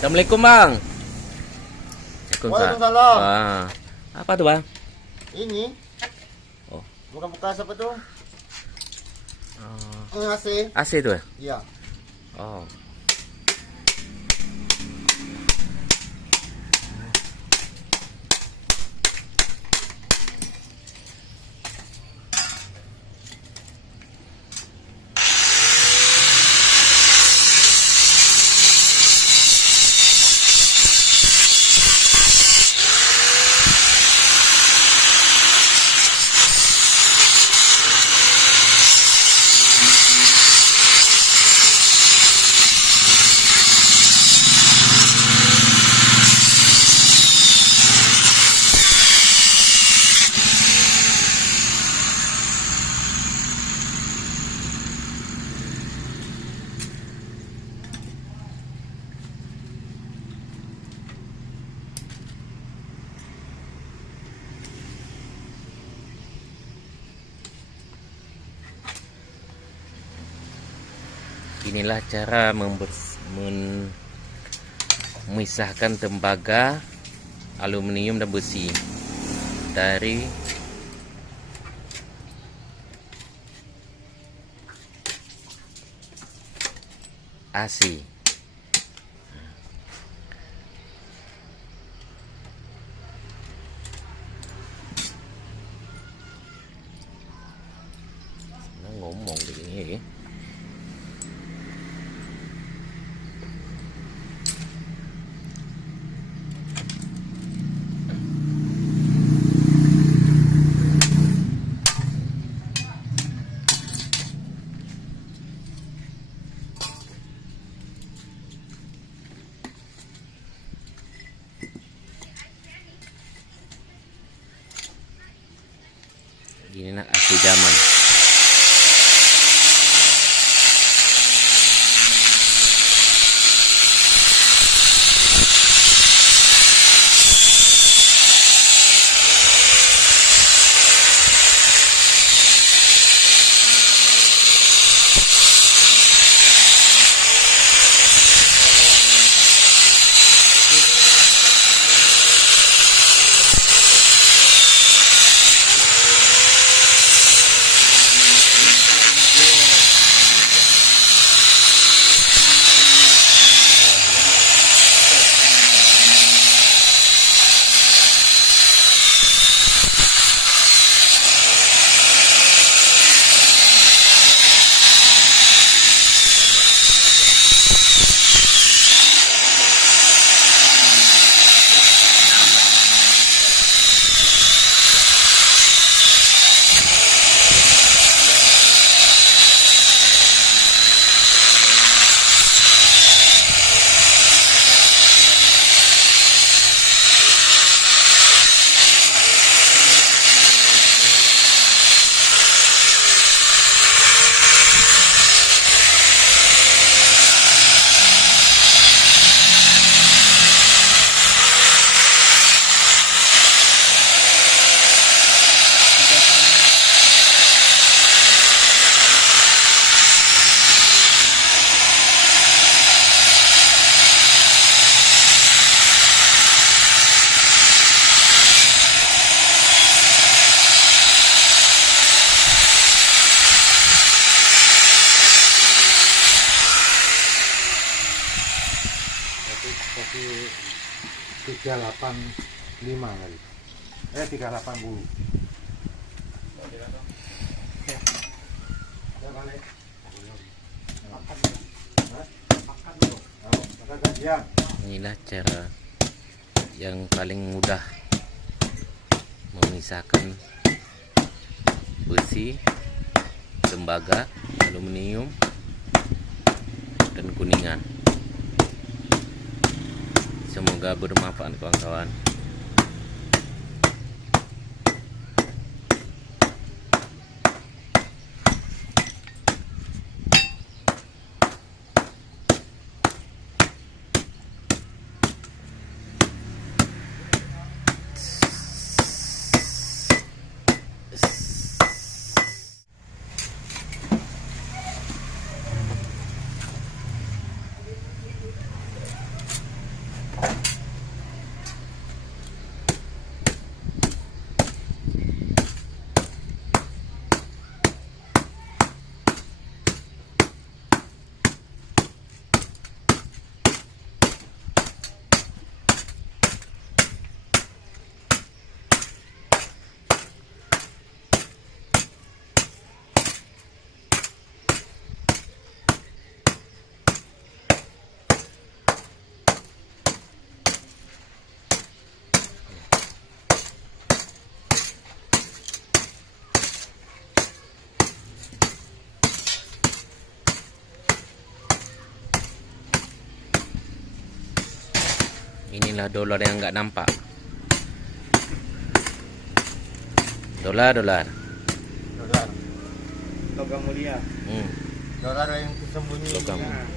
Assalamualaikum bang. Waalaikumsalam. Apa tuh bang? Ini Oh, bukan bekas apa tuh? AC. AC tuh ya? Iya. Oh. Inilah cara memisahkan tembaga aluminium dan besi dari AC. Nó ngomong begini ya. Gini nak AC zaman. Tapi 385 kali. 380. Inilah cara yang paling mudah memisahkan besi, tembaga, aluminium, dan kuningan. Semoga bermanfaat kawan-kawan. Inilah dolar yang nggak nampak. Dolar. Dolar. Logam mulia. Dolar yang tersembunyi. Logam. Nah,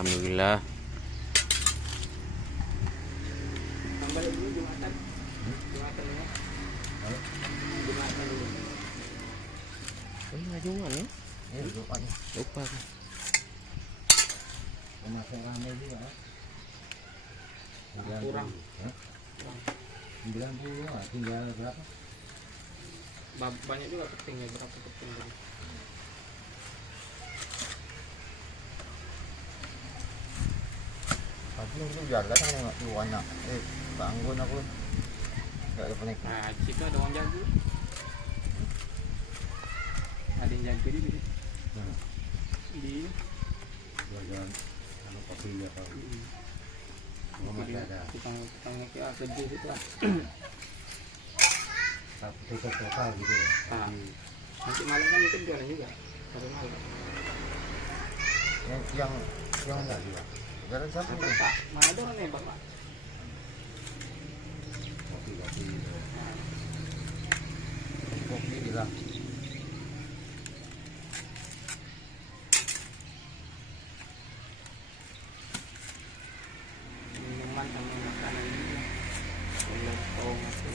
Alhamdulillah. tambah dulu Jumatan. Jumatan ya. Jumatan dulu. Jual ya. Lupa nih. Lupa. Masih ramai juga. Kurang. 90 lah, tinggal berapa? Banyak juga ketingnya, berapa keting tadi? Tapi itu jaga kan nggak tuh banyak. Bangun aku. Nggak ada penik. Nah, di situ ada orang jago. Ada yang jago di sini. Di Jaga anu kopi ya Pak. Masih ada. tukang kayak kerja itu lah. Tutup total gitu ya. Nah, nanti malam kan mungkin jualan juga. Hari malam. Yang enggak juga. Jalan siapa ini? Bapak, mana ada orang nih bapak? Kopi. Kopi bilang. Minuman sama makanan juga. Lontong atau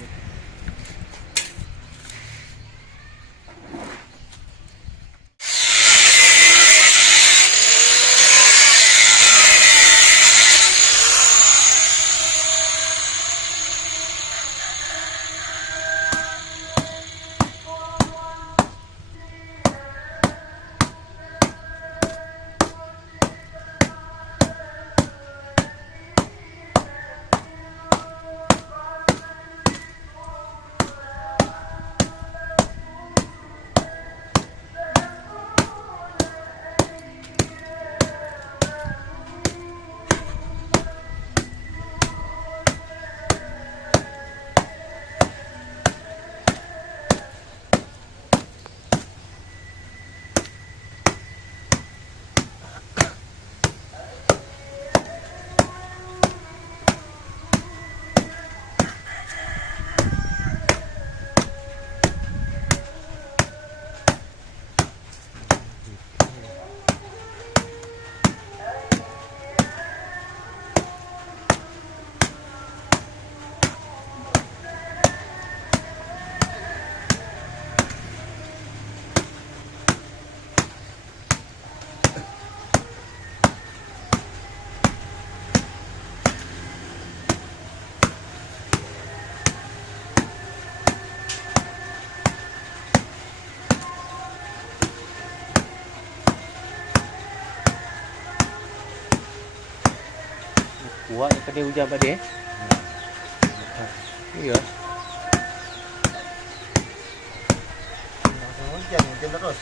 Kuat pada hujan pada Iya. Langsung hujan terus.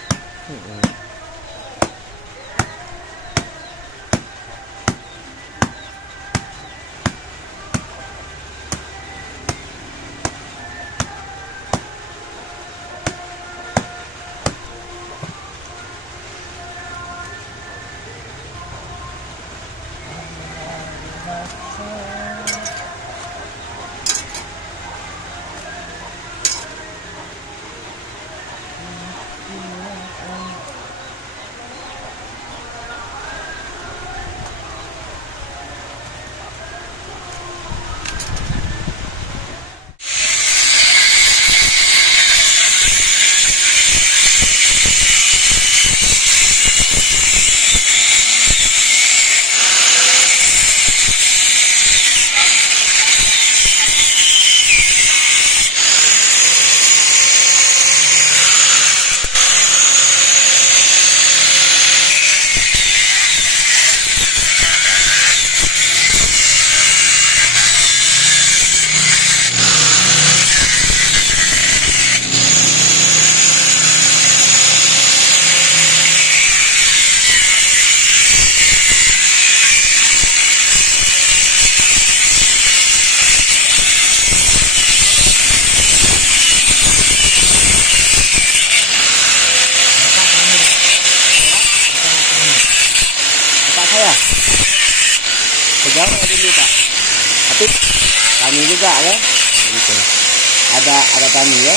jauh dulu Pak. Tapi tani juga ya. Gitu. Ada tani ya.